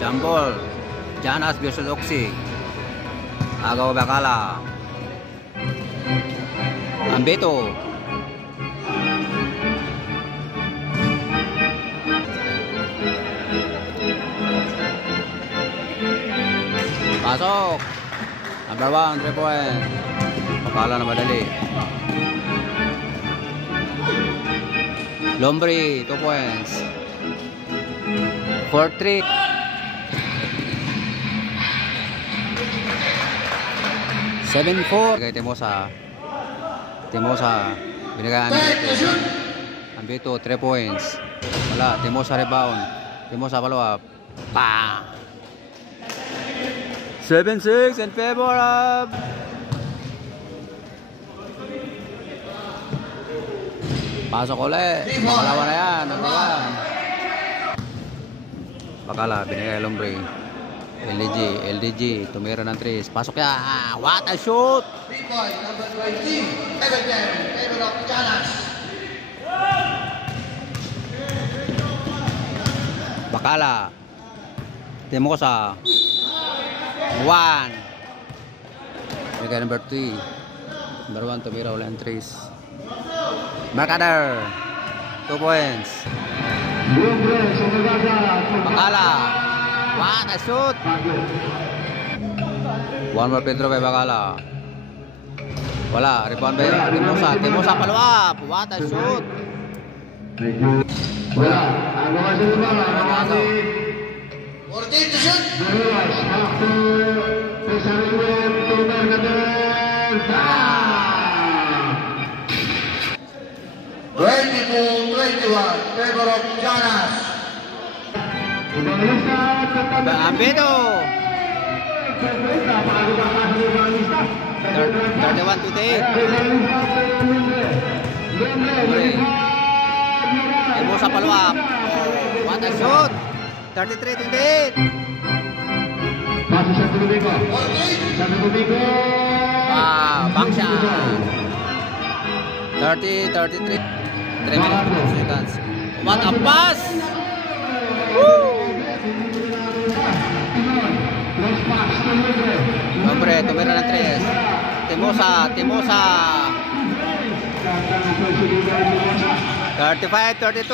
Jambol. Janas versus Oxy. Agaw Bacala. Ambeto. Pasok. Number 1, 3 point. Bacala na madali. Lombre, 2 points. 4-3. 7-4. Kay Timosa. Binigay Ambeto, 3 points. Wala, Timosa rebound. Timosa follow up. Bang! 7-6 in favor of pasok ulit. Makalawa na yan. Bacala, binigay Lombre. LDG, tumira ng 3. Pasok yan. What a shoot! Bacala. Timosa. 1. Binigay number 3. Number 1, tumira ulit ng 3. Mercader, 2 points. Bacala, what a shoot! 1 more Pedro by Bacala. Wala, rebound by Timosa follow up. What a shoot! Wala, ano kasi naman? 14 to shoot! Favor of Janas. Ambeto. 31-8. Timosa follow up. What a shoot! 33-28. Bang shot. 30-33. 3 minutes seconds. What a pass! Woo! Lombre, tumira ng 3. Timosa. 35-32.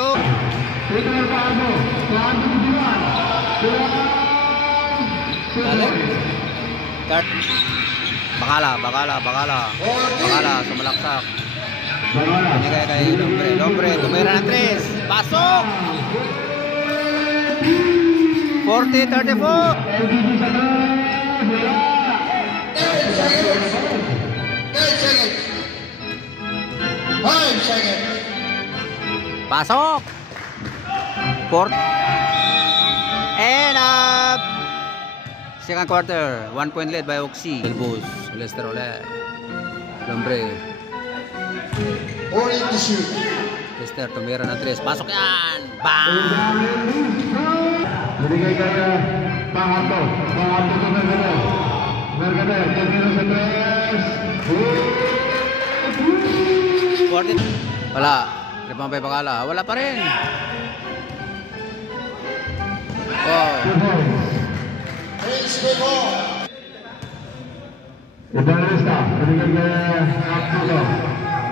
Bacala, sumalaksak. Binigay kay Lombre, tumira ng 3. Pasok! 40-34. 5 seconds. Pasok! 4. And up! Second quarter, 1 point lead by Oxy. Elbows, Lester ulit. Lombre. 40 to shoot. Lester, tumira ng 3. Pasok yan! Bang! Binigay kayo pangatlo to Mercader, tumira sa 3. 40. Wala. Rebound by Bacala. Wala pa rin. Oh. Lista, binigay kayo Arturo.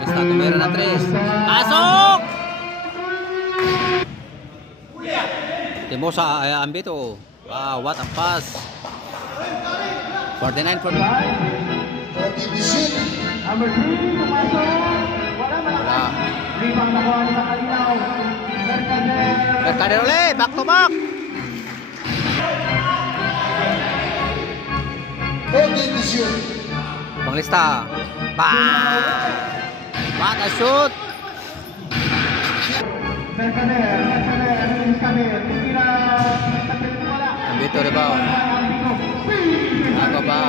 Lista, tumira ng 3. Pasok! Timosa, Ambeto. Wow, what a pass. 49-45. 40 to shoot. Number 3, pumasok. Wala. Rebound nakuha ni Makalinaw. Mercader ulit, back to back. 40 to shoot. Panglista. Bang! What a shoot! Ambeto rebound. Ako ba?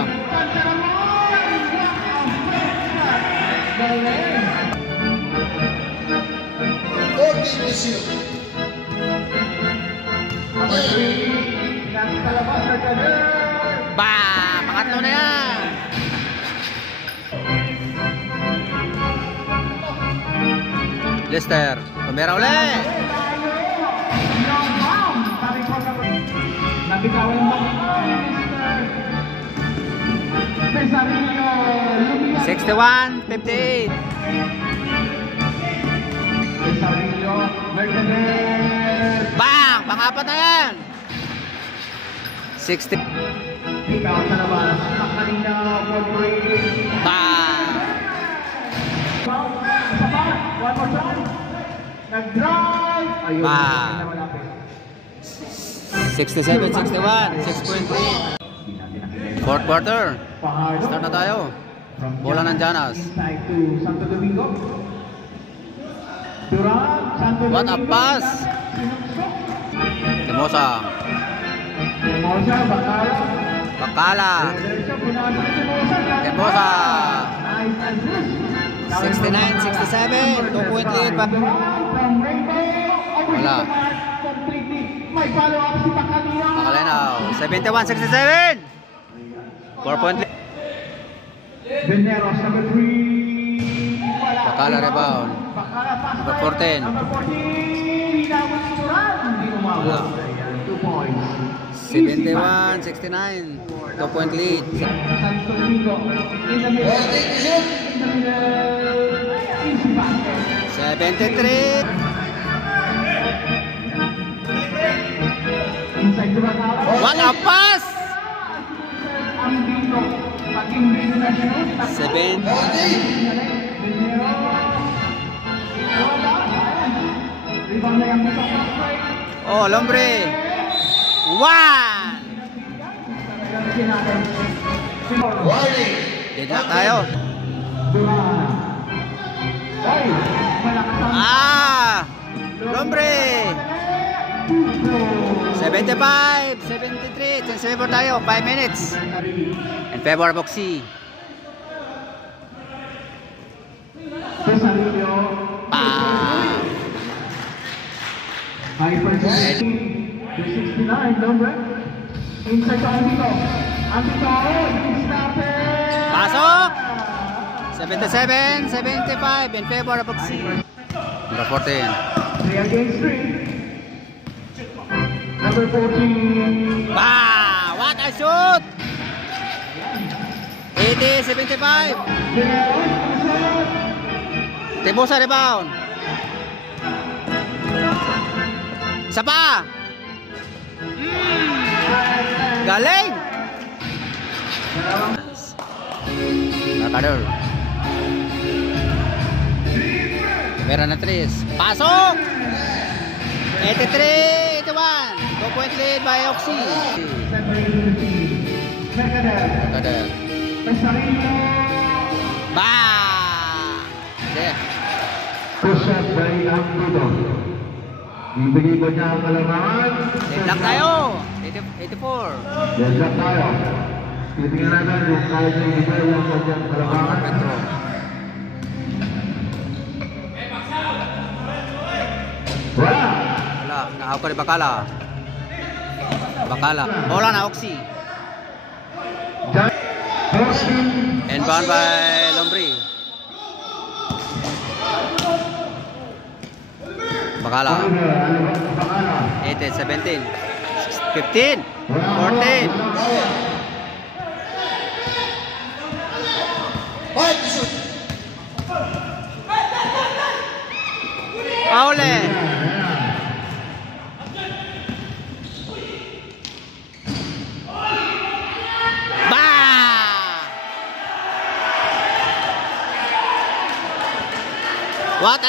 Ba! Pangatlo na yan! Lester, tumira ulit! Nabitawan mo Mr. Pesarillo Lumias. 61-58. Pesarillo Mercedes. Bang! Pangapat na yan. 60. Ikaw sa labas. Makalina for break. Bang! Isa pa. One more time. Nag-drive. Ayun. Bang! 67-61. 6.3. Fourth quarter. Start na tayo. Bola ng Janas. Inside to Santo Domingo. Durant, Santo What a Domingo. pass! Timosa. Timosa, Bacala. Bakala. Diretso, pinasa ni Timosa. Timosa. Nice assist. 69-67. 2-point lead. Durant from Rainbow. Over Wala. to the mark. Completely. May follow-up si Bacalina. Makalinaw. 71-67. 4-point lead. Veneros, number 3. Bacala rebound. Bacala pass Number right. 14. Number 14. Hinabot si Durant. Hindi umabot. Wala. Ayan, 2 points. 71-69. 2-point lead. Santo Domingo. In the middle. 14 to shoot. In the middle. Easy basket. 73. Inside to Bacala. What a pass! Ang dito. Paging dito na siya. 7. 14. Rebound na yung dito. Oh, Lombre. 1. Warning. Deadlock tayo. Durant. Oy, malakas ang Lombre. 75-73. 10-7 tayo. 5 minutes. In favor of Oxy. Pesarillo. Bang! High percentage. 69, number. Inside to Andito. Andito. Stop it. Pasok! 77-75 in favor of Oxy. Number 14. 3 against 3. Number 14. Bah! What a shoot! 80-75. Timosa rebound. Isa pa. Galing. Nakador. Meron na 3. Pasok. 83-81. 2-point lead by Oxy. Nakador. Pesarillo. Bah! There. Push up by Andito. Ibigay ko niya ang kalamangan. Deadlock tayo. 84. Deadlock tayo. Titingnan natin kung kaya niya ibigay ang kanyang kalamangan. Petro. Wala. Wala. Nakaw ko ni Bakala. Bakala. Bola na Oxy. And bound by Lombre. Bakala. 17. 15. 14. 5 to shoot. Paule. What a